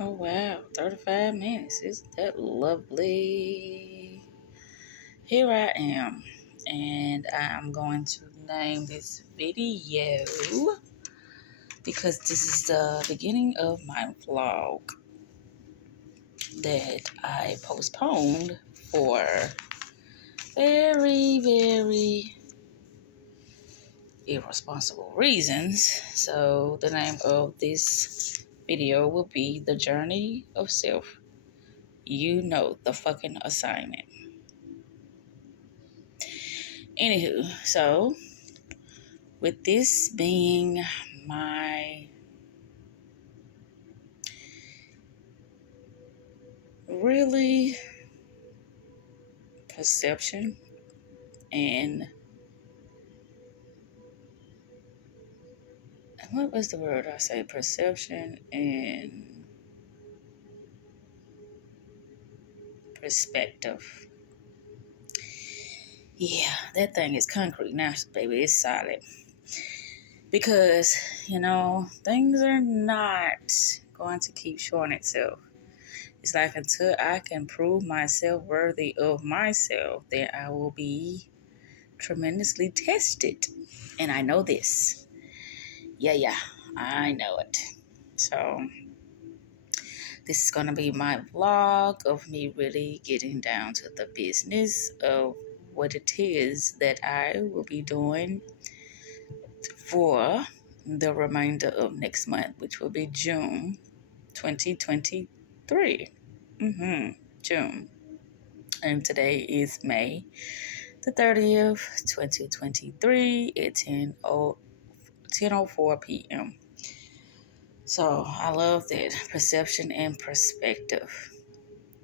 Oh wow, 35 minutes. Isn't that lovely? Here I am, and I'm going to name this video because this is the beginning of my vlog that I postponed for very, very irresponsible reasons. So the name of this video will be The Journey of Self. You know the fucking assignment. Anywho, so with this being my really perception and what was the word I say? Perception and perspective. Yeah, that thing is concrete now, baby. It's solid. Because, things are not going to keep showing itself. It's like until I can prove myself worthy of myself, then I will be tremendously tested. And I know this. Yeah, I know it. So, this is going to be my vlog of me really getting down to the business of what it is that I will be doing for the remainder of next month, which will be June 2023. June. And today is May the 30th, 2023 at 10:04 p.m. So I love that perception and perspective.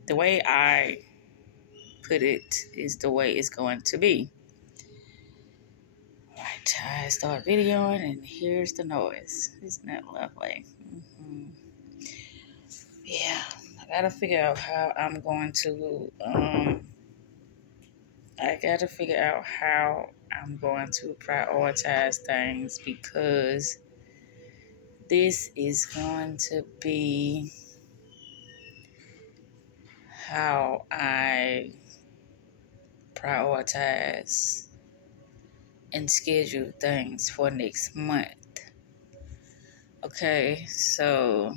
The way I put it is the way it's going to be. Right, I start videoing and here's the noise. Isn't that lovely? Yeah, I gotta figure out how I'm going to, prioritize things because this is going to be how I prioritize and schedule things for next month. Okay, so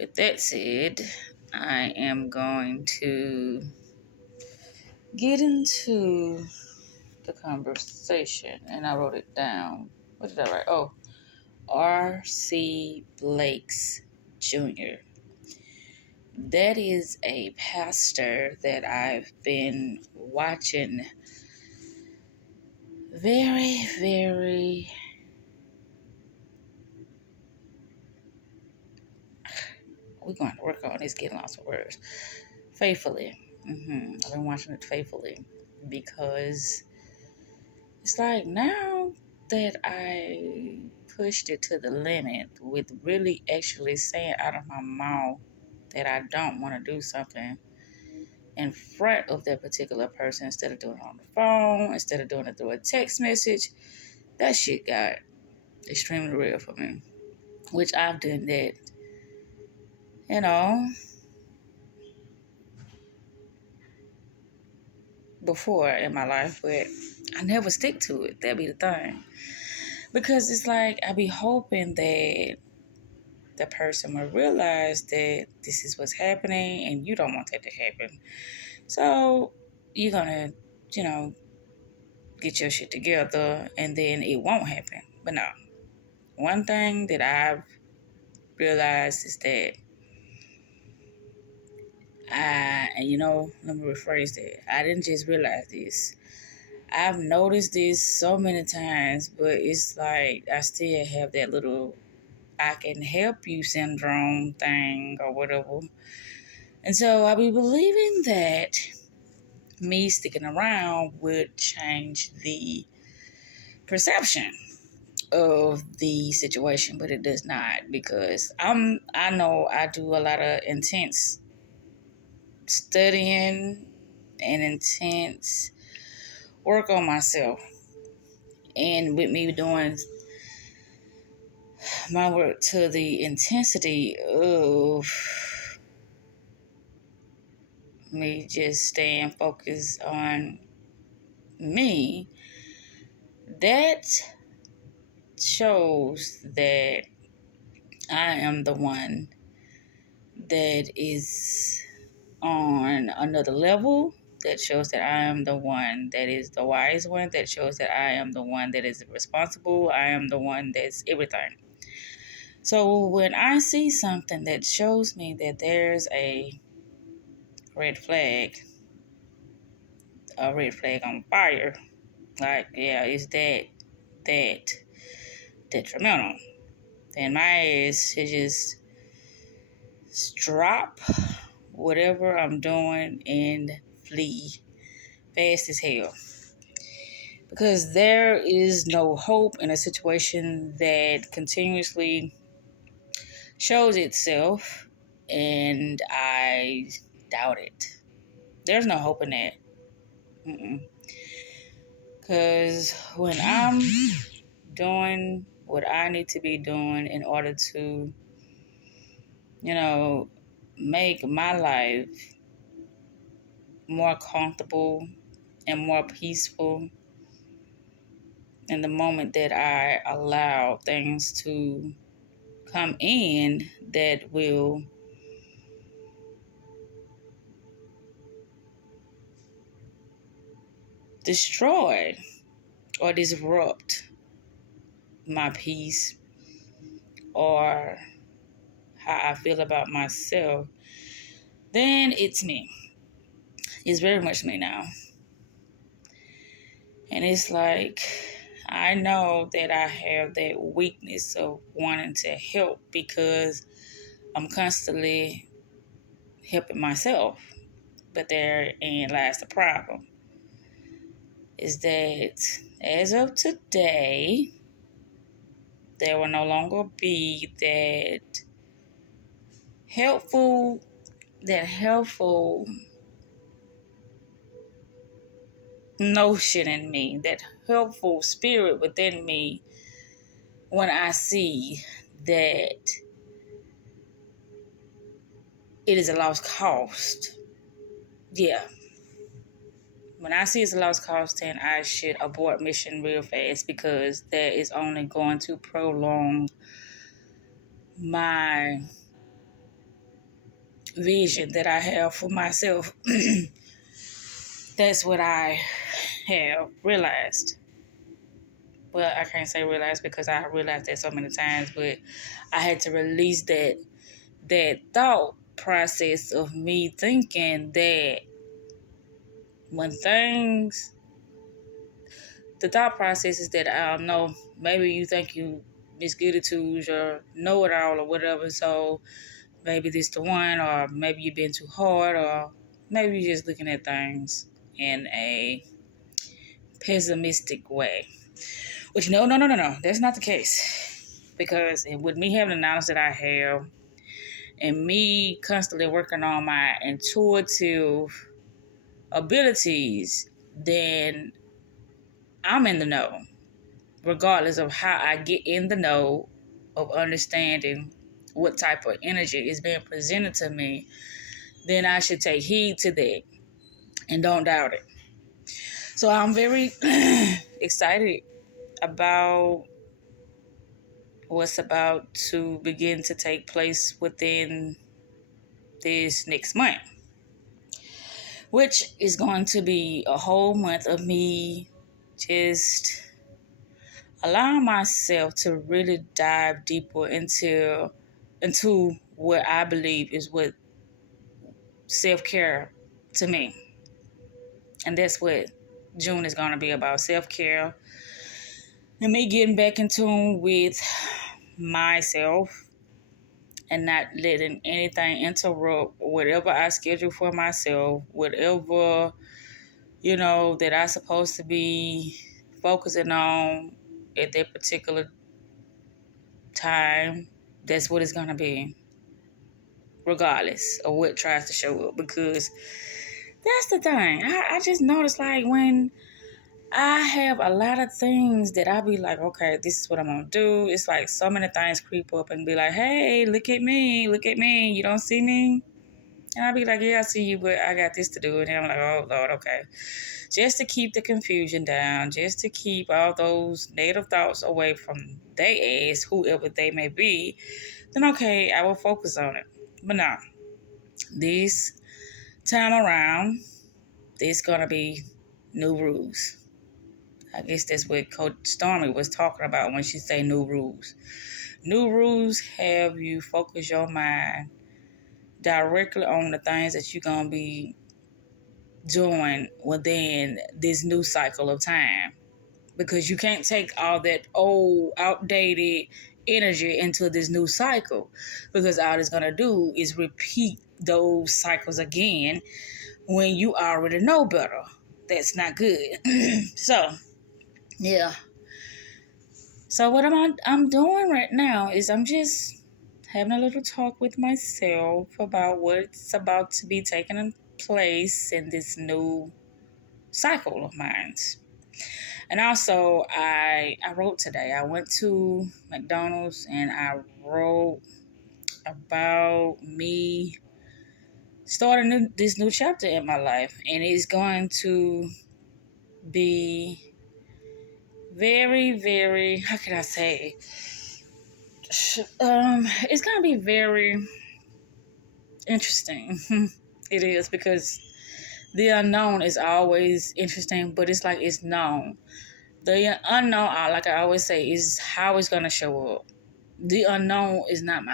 with that said, I am going to get into the conversation, and I wrote it down. What did I write? Oh, R.C. Blakes Jr. That is a pastor that I've been watching very, very. We're going to work on this, getting lots of words. Faithfully. I've been watching it faithfully because it's like now that I pushed it to the limit with really actually saying out of my mouth that I don't want to do something in front of that particular person instead of doing it on the phone, instead of doing it through a text message, that shit got extremely real for me. Which I've done that, you know, before in my life, but I never stick to it. That be the thing. Because it's like I be hoping that the person will realize that this is what's happening and you don't want that to happen. So you're gonna, you know, get your shit together and then it won't happen. But no. One thing that I've realized is that let me rephrase that. I didn't just realize this. I've noticed this so many times, but it's like I still have that little I can help you syndrome thing or whatever. And so I be believing that me sticking around would change the perception of the situation, but it does not because I know I do a lot of intense studying and intense work on myself. And with me doing my work to the intensity of me just staying focused on me, that shows that I am the one that is on another level. That shows that I am the one that is the wise one. That shows that I am the one that is responsible. I am the one that's everything. So when I see something that shows me that there's a red flag on fire, like, yeah, is that detrimental? Then my ass should just drop whatever I'm doing and flee fast as hell. Because there is no hope in a situation that continuously shows itself, and I doubt it. There's no hope in that. Because when I'm doing what I need to be doing in order to, make my life more comfortable and more peaceful, in the moment that I allow things to come in that will destroy or disrupt my peace or how I feel about myself, then it's me. It's very much me now. And it's like, I know that I have that weakness of wanting to help because I'm constantly helping myself. But therein lies the problem. Is that as of today, there will no longer be helpful notion in me, that helpful spirit within me when I see that it is a lost cause. Yeah. When I see it's a lost cause, then I should abort mission real fast, because that is only going to prolong my vision that I have for myself. That's what I have realized. Well, I can't say realized because I realized that so many times, but I had to release that thought process of me thinking that when the thought process is that, I don't know, maybe you think you Miss Goody Twos or know it all or whatever, so maybe this the one, or maybe you've been too hard, or maybe you're just looking at things in a pessimistic way. Which, no, that's not the case. Because with me having the knowledge that I have, and me constantly working on my intuitive abilities, then I'm in the know. Regardless of how I get in the know of understanding what type of energy is being presented to me, then I should take heed to that and don't doubt it. So I'm very excited about what's about to begin to take place within this next month, which is going to be a whole month of me just allowing myself to really dive deeper into what I believe is what self-care to me. And that's what June is going to be about, self-care. And me getting back in tune with myself and not letting anything interrupt whatever I schedule for myself, whatever, that I'm supposed to be focusing on at that particular time. That's what it's going to be, regardless of what tries to show up. Because that's the thing. I just noticed, like, when I have a lot of things that I be like, okay, this is what I'm gonna do. It's like so many things creep up and be like, hey, look at me, you don't see me? And I'll be like, yeah, I see you, but I got this to do. And then I'm like, oh, Lord, okay. Just to keep the confusion down, just to keep all those negative thoughts away from they ass, whoever they may be, then okay, I will focus on it. But now, this time around, there's going to be new rules. I guess that's what Coach Stormy was talking about when she say new rules. New rules have you focus your mind directly on the things that you're going to be doing within this new cycle of time, because you can't take all that old outdated energy into this new cycle, because all it's going to do is repeat those cycles again when you already know better. That's not good. So yeah, so what I'm doing right now is I'm just having a little talk with myself about what's about to be taking place in this new cycle of mine. And also, I wrote today. I went to McDonald's and I wrote about me starting this new chapter in my life, and it's going to be very, very. How can I say? It's gonna be very interesting. It is, because the unknown is always interesting, but it's like it's known. The unknown, like I always say, is how it's gonna show up. The unknown is not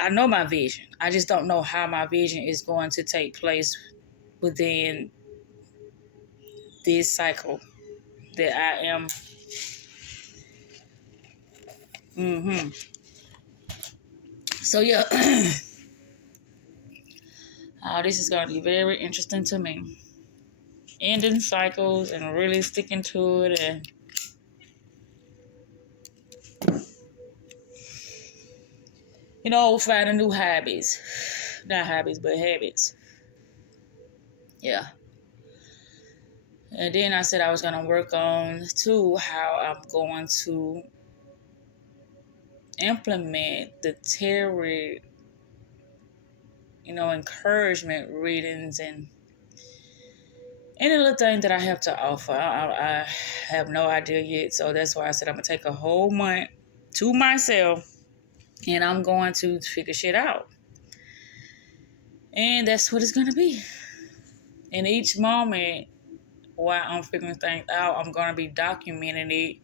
I know my vision. I just don't know how my vision is going to take place within this cycle that I am. So yeah, this is going to be very interesting to me. Ending cycles and really sticking to it, and finding new hobbies. Not hobbies, but habits. Yeah. And then I said I was going to work on, too, how I'm going to implement the tarot, encouragement readings and any little thing that I have to offer. I have no idea yet. So that's why I said I'm going to take a whole month to myself and I'm going to figure shit out. And that's what it's going to be. In each moment while I'm figuring things out, I'm going to be documenting it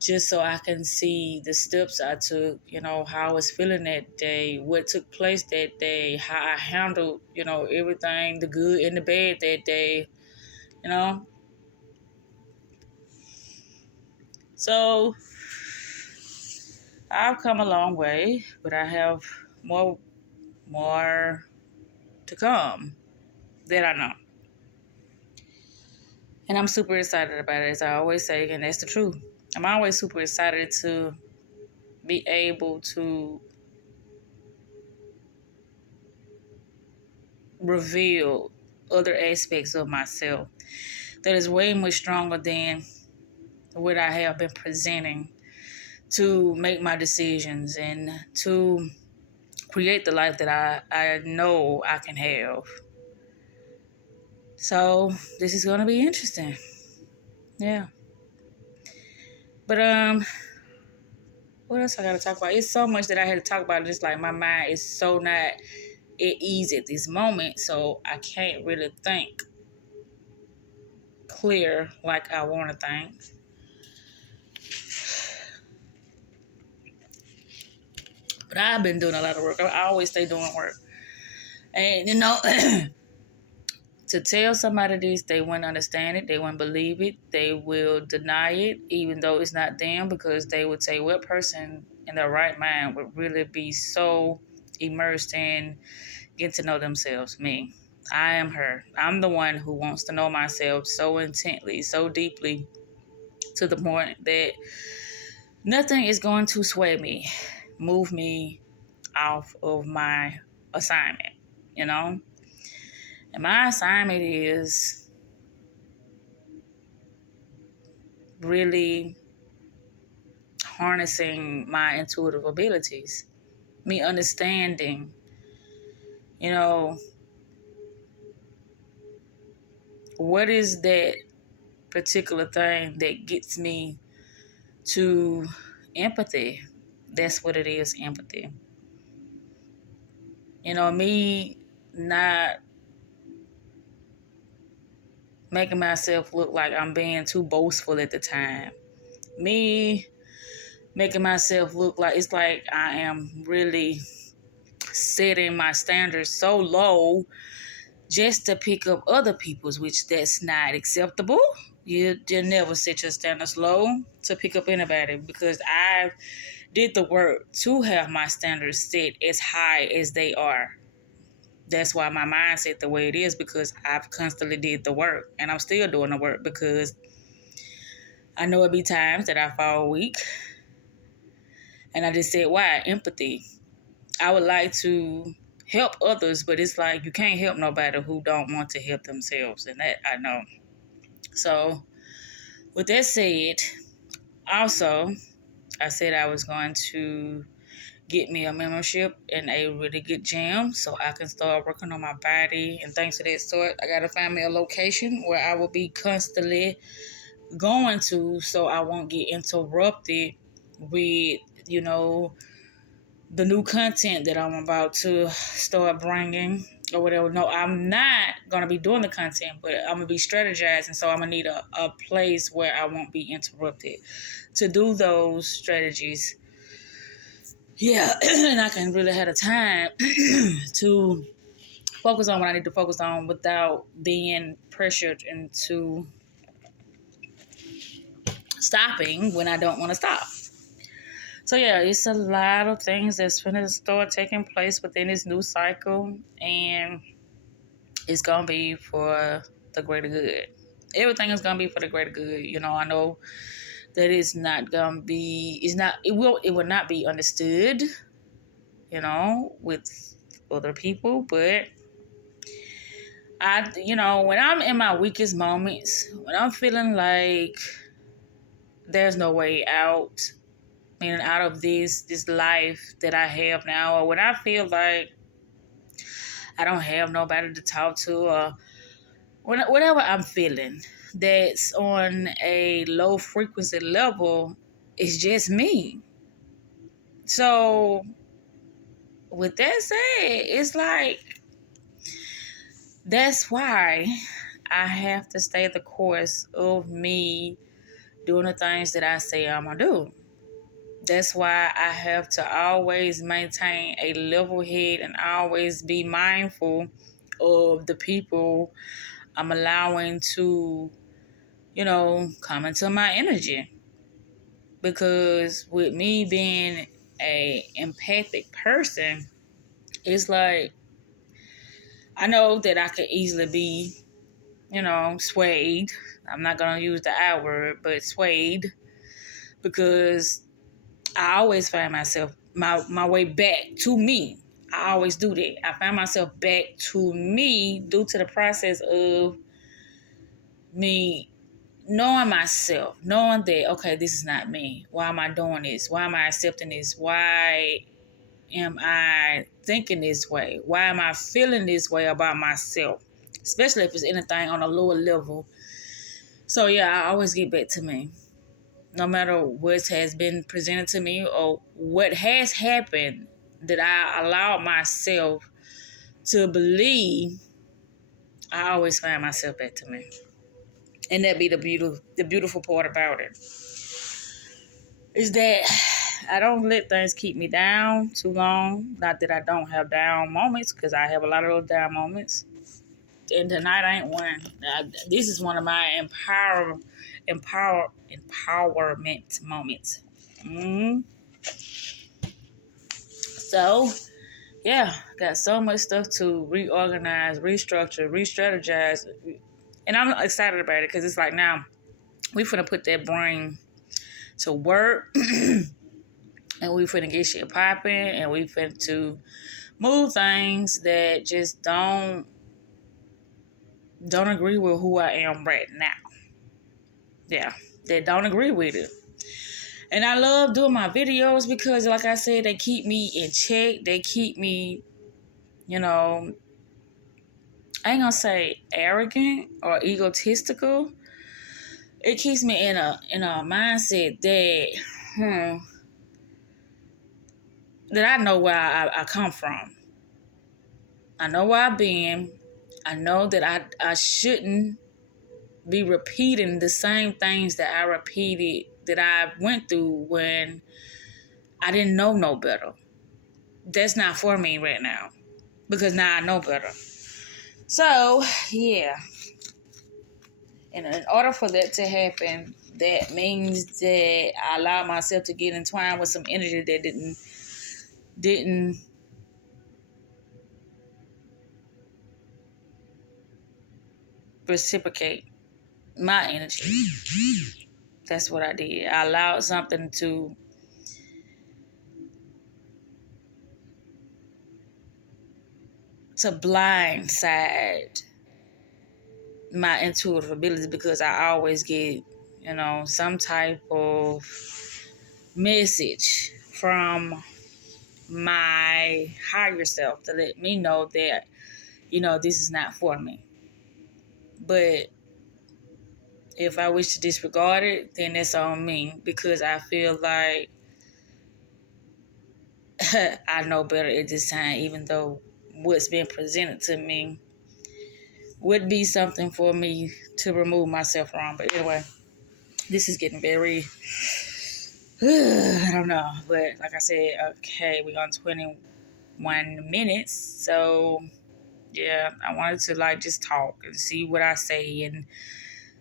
just so I can see the steps I took, how I was feeling that day, what took place that day, how I handled, everything, the good and the bad that day, So I've come a long way, but I have more to come that I know. And I'm super excited about it, as I always say, and that's the truth. I'm always super excited to be able to reveal other aspects of myself that is way much stronger than what I have been presenting, to make my decisions and to create the life that I know I can have. So this is gonna be interesting. Yeah. But what else I gotta talk about? It's so much that I had to talk about. Just like my mind is so not at ease at this moment, so I can't really think clear like I want to think. But I've been doing a lot of work. I always stay doing work, and to tell somebody this, they wouldn't understand it. They wouldn't believe it. They will deny it, even though it's not them, because they would say, what person in their right mind would really be so immersed in getting to know themselves? Me. I am her. I'm the one who wants to know myself so intently, so deeply, to the point that nothing is going to sway me, move me off of my assignment, And my assignment is really harnessing my intuitive abilities, me understanding, you know, what is that particular thing that gets me to empathy. That's what it is, empathy. Me not making myself look like I'm being too boastful at the time. Me making myself look like it's like I am really setting my standards so low just to pick up other people's, which that's not acceptable. You never set your standards low to pick up anybody, because I did the work to have my standards set as high as they are. That's why my mindset the way it is, because I've constantly did the work, and I'm still doing the work, because I know it be times that I fall weak. And I just said, why? Empathy. I would like to help others, but it's like you can't help nobody who don't want to help themselves. And that I know. So with that said, also, I said I was going to get me a membership in a really good gym so I can start working on my body and things of that sort. I got to find me a location where I will be constantly going to, so I won't get interrupted with, the new content that I'm about to start bringing or whatever. No, I'm not going to be doing the content, but I'm going to be strategizing. So I'm going to need a place where I won't be interrupted to do those strategies. Yeah, and I can really have the time to focus on what I need to focus on without being pressured into stopping when I don't want to stop. So yeah, it's a lot of things that's going to start taking place within this new cycle, and it's going to be for the greater good. Everything is going to be for the greater good. I know that it will not be understood, with other people, but when I'm in my weakest moments, when I'm feeling like there's no way out, meaning out of this life that I have now, or when I feel like I don't have nobody to talk to, or whatever I'm feeling that's on a low frequency level, it's just me. So with that said, it's like, that's why I have to stay the course of me doing the things that I say I'm going to do. That's why I have to always maintain a level head and always be mindful of the people I'm allowing to, come into my energy. Because with me being a empathic person, it's like, I know that I could easily be, swayed. I'm not going to use the I word, but swayed, because I always find myself, my way back to me. I always do that. I find myself back to me due to the process of me knowing myself, knowing that, okay, this is not me. Why am I doing this? Why am I accepting this? Why am I thinking this way? Why am I feeling this way about myself? Especially if it's anything on a lower level. So yeah, I always get back to me. No matter what has been presented to me or what has happened that I allowed myself to believe, I always find myself back to me. And that be the beautiful part about it, is that I don't let things keep me down too long. Not that I don't have down moments, because I have a lot of those down moments. And tonight ain't one. This is one of my empowerment moments. So, yeah, got so much stuff to reorganize, restructure, re-strategize. And I'm excited about it, because it's like, now we finna put that brain to work and we finna get shit popping, and we finna to move things that just don't agree with who I am right now. Yeah. that don't agree with it. And I love doing my videos because, like I said, they keep me in check. They keep me, you know, I ain't gonna say arrogant or egotistical. It keeps me in a mindset that, that I know where I come from. I know where I've been. I know that I shouldn't be repeating the same things that I repeated, that I went through when I didn't know no better. That's not for me right now, because now I know better. So, yeah. And in order for that to happen, that means that I allowed myself to get entwined with some energy that didn't reciprocate my energy. That's what I did. I allowed something to blindside my intuitive abilities, because I always get, some type of message from my higher self to let me know that, this is not for me. But if I wish to disregard it, then that's on me, because I feel like I know better at this time, even though what's been presented to me would be something for me to remove myself from. But anyway, this is getting very, I don't know. But like I said, okay, we're on 21 minutes. So, yeah, I wanted to just talk and see what I say and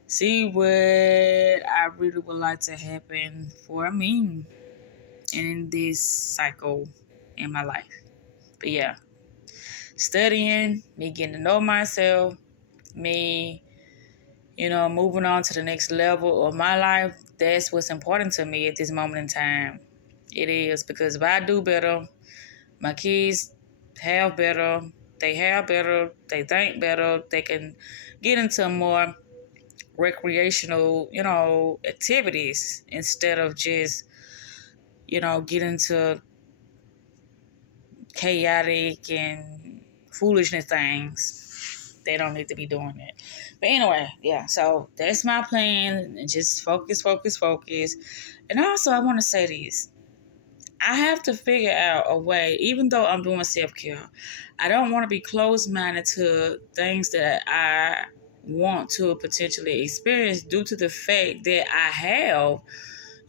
see what I really would like to happen for me in this cycle in my life. But yeah, studying, me getting to know myself, me, moving on to the next level of my life, that's what's important to me at this moment in time. It is, because if I do better, my kids have better, they think better, they can get into more recreational, activities instead of just, get into chaotic and foolishness things. They don't need to be doing it. But anyway, yeah, so that's my plan. And just focus, focus, focus. And also, I want to say this. I have to figure out a way, even though I'm doing self-care, I don't want to be closed-minded to things that I want to potentially experience, due to the fact that I have,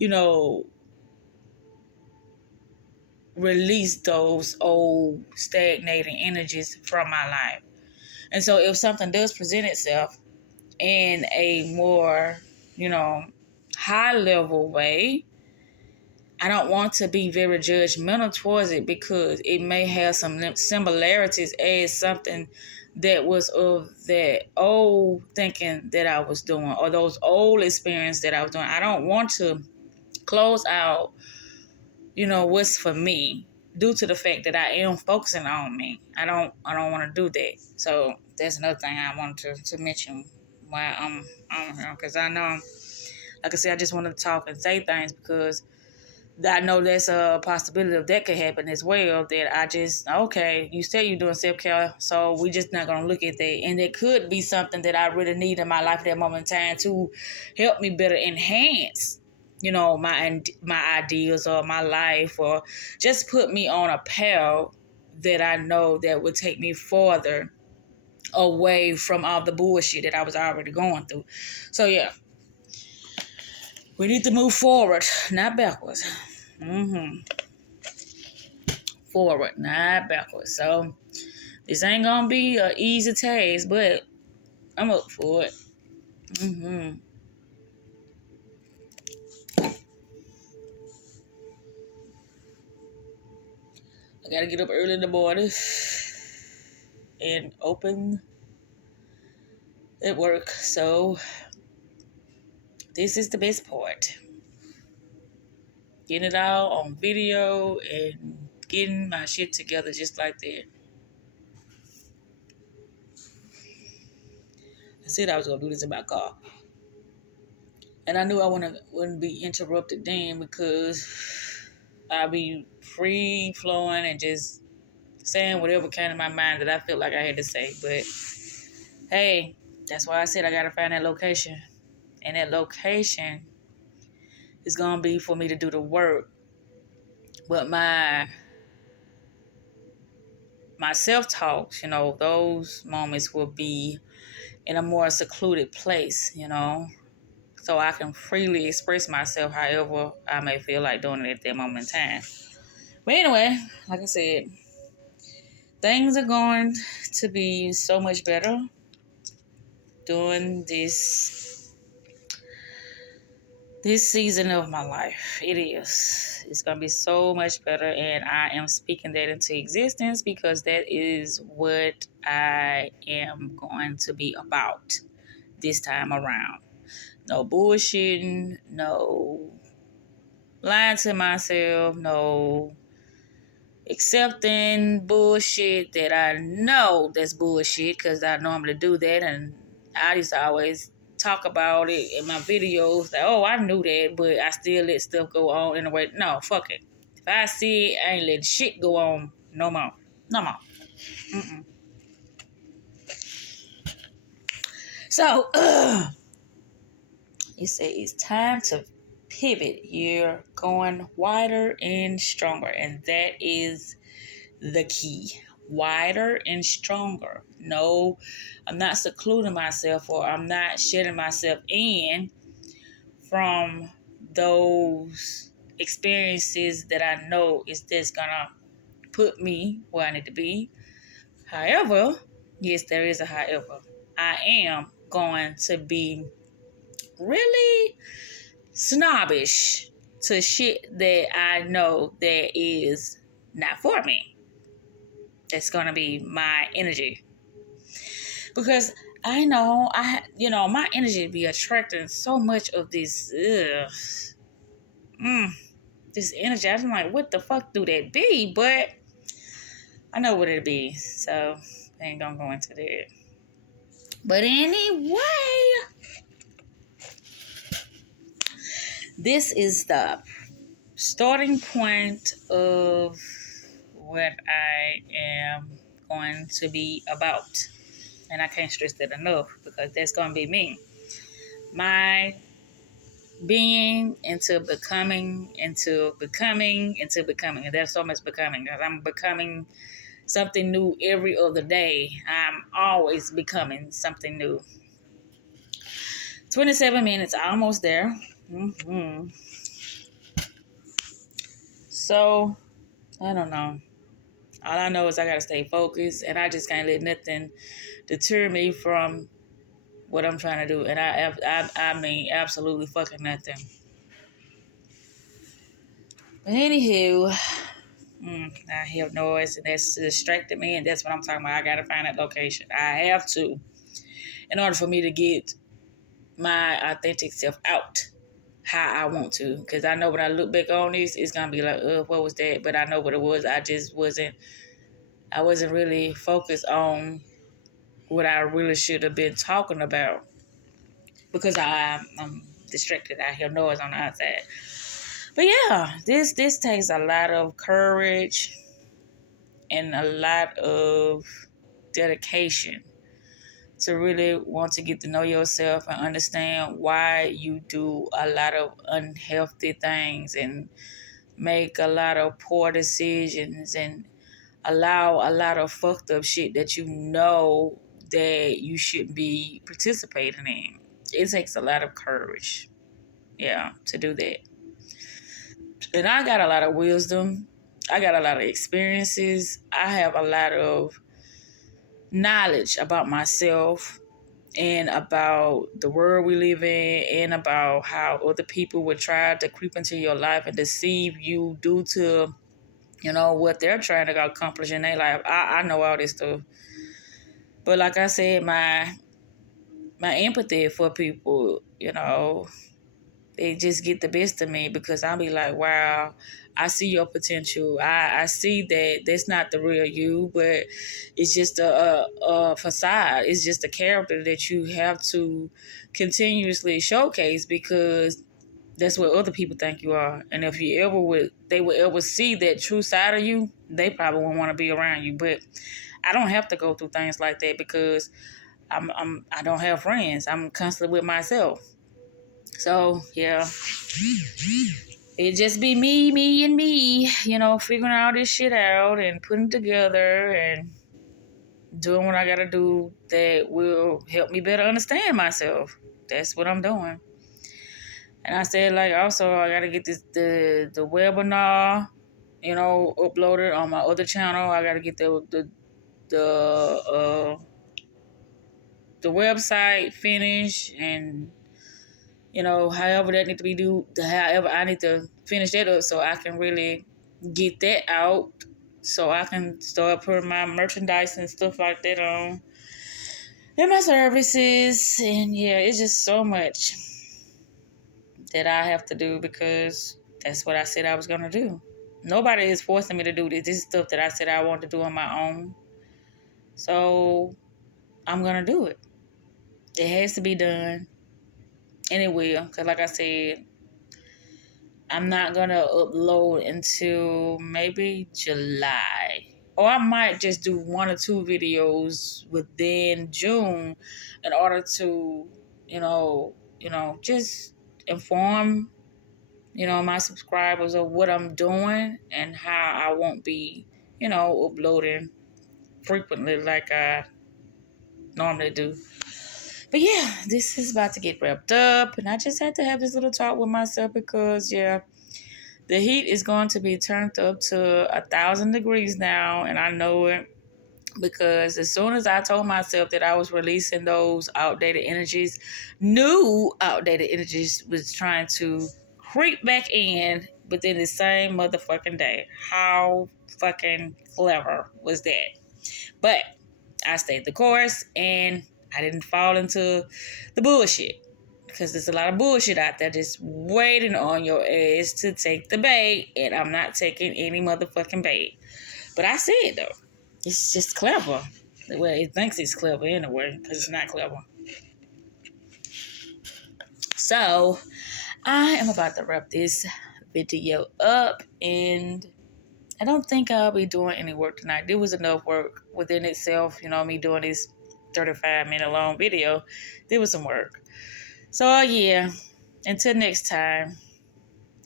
you know, released those old stagnating energies from my life. And so if something does present itself in a more, high level way, I don't want to be very judgmental towards it, because it may have some similarities as something that was of that old thinking that I was doing, or those old experiences that I was doing. I don't want to close out, what's for me, due to the fact that I am focusing on me. I don't want to do that. So that's another thing I wanted to mention while I'm on here, because I know, like I said, I just wanted to talk and say things, because I know that's a possibility of that could happen as well. That I just, okay, you say you're doing self-care, so we just not going to look at that. And it could be something that I really need in my life at that moment in time to help me better enhance, my ideas or my life, or just put me on a path that I know that would take me farther away from all the bullshit that I was already going through. So, yeah, we need to move forward, not backwards. Forward, not backwards. So this ain't gonna be an easy task, but I'm up for it. I gotta get up early in the morning and open at work. So this is the best part. Getting it all on video and getting my shit together just like that. I said I was gonna do this in my car. And I knew I wouldn't be interrupted then because I'd be free flowing and just saying whatever came to my mind that I felt like I had to say. But hey, that's why I said I gotta find that location. And that location is gonna be for me to do the work. But my self-talks, those moments will be in a more secluded place, so I can freely express myself however I may feel like doing it at that moment in time. But anyway, like I said, things are going to be so much better during this season of my life. It is. It's going to be so much better, and I am speaking that into existence because that is what I am going to be about this time around. No bullshitting, no lying to myself, no accepting bullshit that I know that's bullshit because I normally do that, and I used to always talk about it in my videos like, oh, I knew that, but I still let stuff go on in a way. No, fuck it. If I see it, I ain't letting shit go on no more. No more. Mm-mm. So, you say it's time to pivot. You're going wider and stronger, and that is the key. Wider and stronger. No, I'm not secluding myself, or I'm not shutting myself in from those experiences that I know is just gonna put me where I need to be. However, yes, there is a however. I am going to be really snobbish to shit that I know that is not for me. That's gonna be my energy, because I know my energy be attracting so much of this this energy. I'm like, what the fuck do that be? But I know what it be, so I ain't gonna go into that. But anyway, this is the starting point of what I am going to be about. And I can't stress that enough because that's going to be me. My being into becoming. And there's so much becoming because I'm becoming something new every other day. I'm always becoming something new. 27 minutes, almost there. Mm-hmm. So, I don't know. All I know is I got to stay focused, and I just can't let nothing deter me from what I'm trying to do. And I mean, absolutely fucking nothing. But anywho, I hear noise, and that's distracted me, and that's what I'm talking about. I got to find that location. I have to, in order for me to get my authentic self out how I want to. Because I know when I look back on this, it's going to be like, what was that? But I know what it was. I wasn't really focused on what I really should have been talking about because I'm distracted. I hear noise on the outside. But yeah, this takes a lot of courage and a lot of dedication to really want to get to know yourself and understand why you do a lot of unhealthy things and make a lot of poor decisions and allow a lot of fucked up shit that you know that you shouldn't be participating in. It takes a lot of courage, to do that. And I got a lot of wisdom. I got a lot of experiences. I have a lot of knowledge about myself and about the world we live in and about how other people would try to creep into your life and deceive you due to, what they're trying to accomplish in their life. I know all this stuff. But like I said, my empathy for people, they just get the best of me because I'll be like, wow, I see your potential. I see that that's not the real you, but it's just a facade. It's just a character that you have to continuously showcase because that's what other people think you are. And if you ever would, they would ever see that true side of you, they probably won't want to be around you. But I don't have to go through things like that because I don't have friends. I'm constantly with myself. So yeah, it just be me, and me. Figuring all this shit out and putting it together and doing what I gotta do that will help me better understand myself. That's what I'm doing. And I said, like, also I gotta get the webinar, uploaded on my other channel. I gotta get the the website finished and however that need to be however I need to finish that up so I can really get that out so I can start putting my merchandise and stuff like that on and my services. And yeah, it's just so much that I have to do because that's what I said I was going to do. Nobody is forcing me to do this. This is stuff that I said I want to do on my own. So I'm going to do it. It has to be done. And it will. Because like I said, I'm not going to upload until maybe July. Or I might just do 1 or 2 videos within June in order to, just inform, my subscribers of what I'm doing and how I won't be, uploading frequently like I normally do. But yeah, this is about to get wrapped up, and I just had to have this little talk with myself because, yeah, the heat is going to be turned up to 1,000 degrees now, and I know it because as soon as I told myself that I was releasing those outdated energies, new outdated energies was trying to creep back in within the same motherfucking day. How fucking clever was that? But I stayed the course and I didn't fall into the bullshit. Because there's a lot of bullshit out there just waiting on your ass to take the bait. And I'm not taking any motherfucking bait. But I see it though. It's just clever. Well, it thinks it's clever anyway. Because it's not clever. So, I am about to wrap this video up. And I don't think I'll be doing any work tonight. There was enough work within itself. Me doing this 35-minute long video. There was some work. So, yeah. Until next time,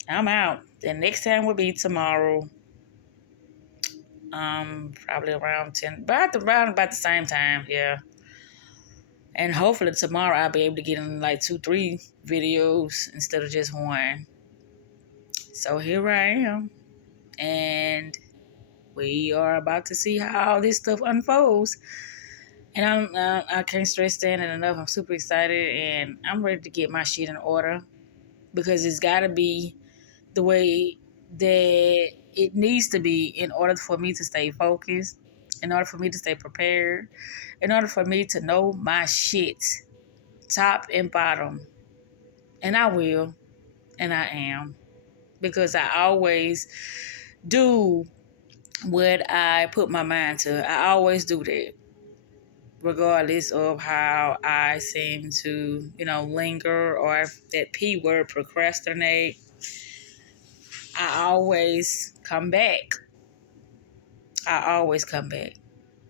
I'm out. The next time will be tomorrow. Probably around 10, around about the same time, yeah. And hopefully tomorrow I'll be able to get in like 2, 3 videos instead of just 1. So here I am. And we are about to see how all this stuff unfolds. And I can't stress that enough. I'm super excited and I'm ready to get my shit in order because it's got to be the way that it needs to be in order for me to stay focused, in order for me to stay prepared, in order for me to know my shit, top and bottom. And I will, and I am, because I always do what I put my mind to. I always do that, regardless of how I seem to, linger or that P word, procrastinate. I always come back.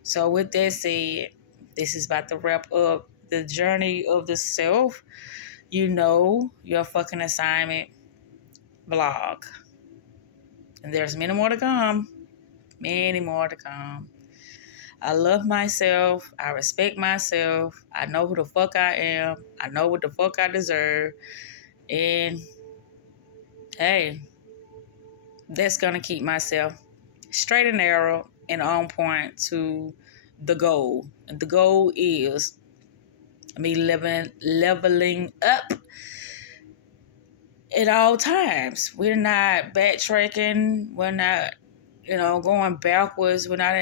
So with that said, this is about to wrap up the journey of the self. Your fucking assignment vlog. And there's many more to come. Many more to come. I love myself. I respect myself. I know who the fuck I am. I know what the fuck I deserve. And hey, that's gonna keep myself straight and narrow and on point to the goal. And the goal is me leveling up at all times. We're not backtracking. We're not, going backwards. We're not,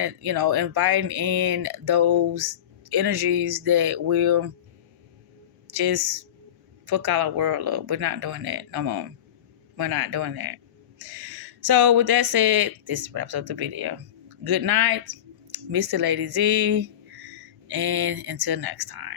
inviting in those energies that will just fuck our world up. We're not doing that no more. We're not doing that. So with that said, this wraps up the video. Good night, Mr. Lady Z, and until next time.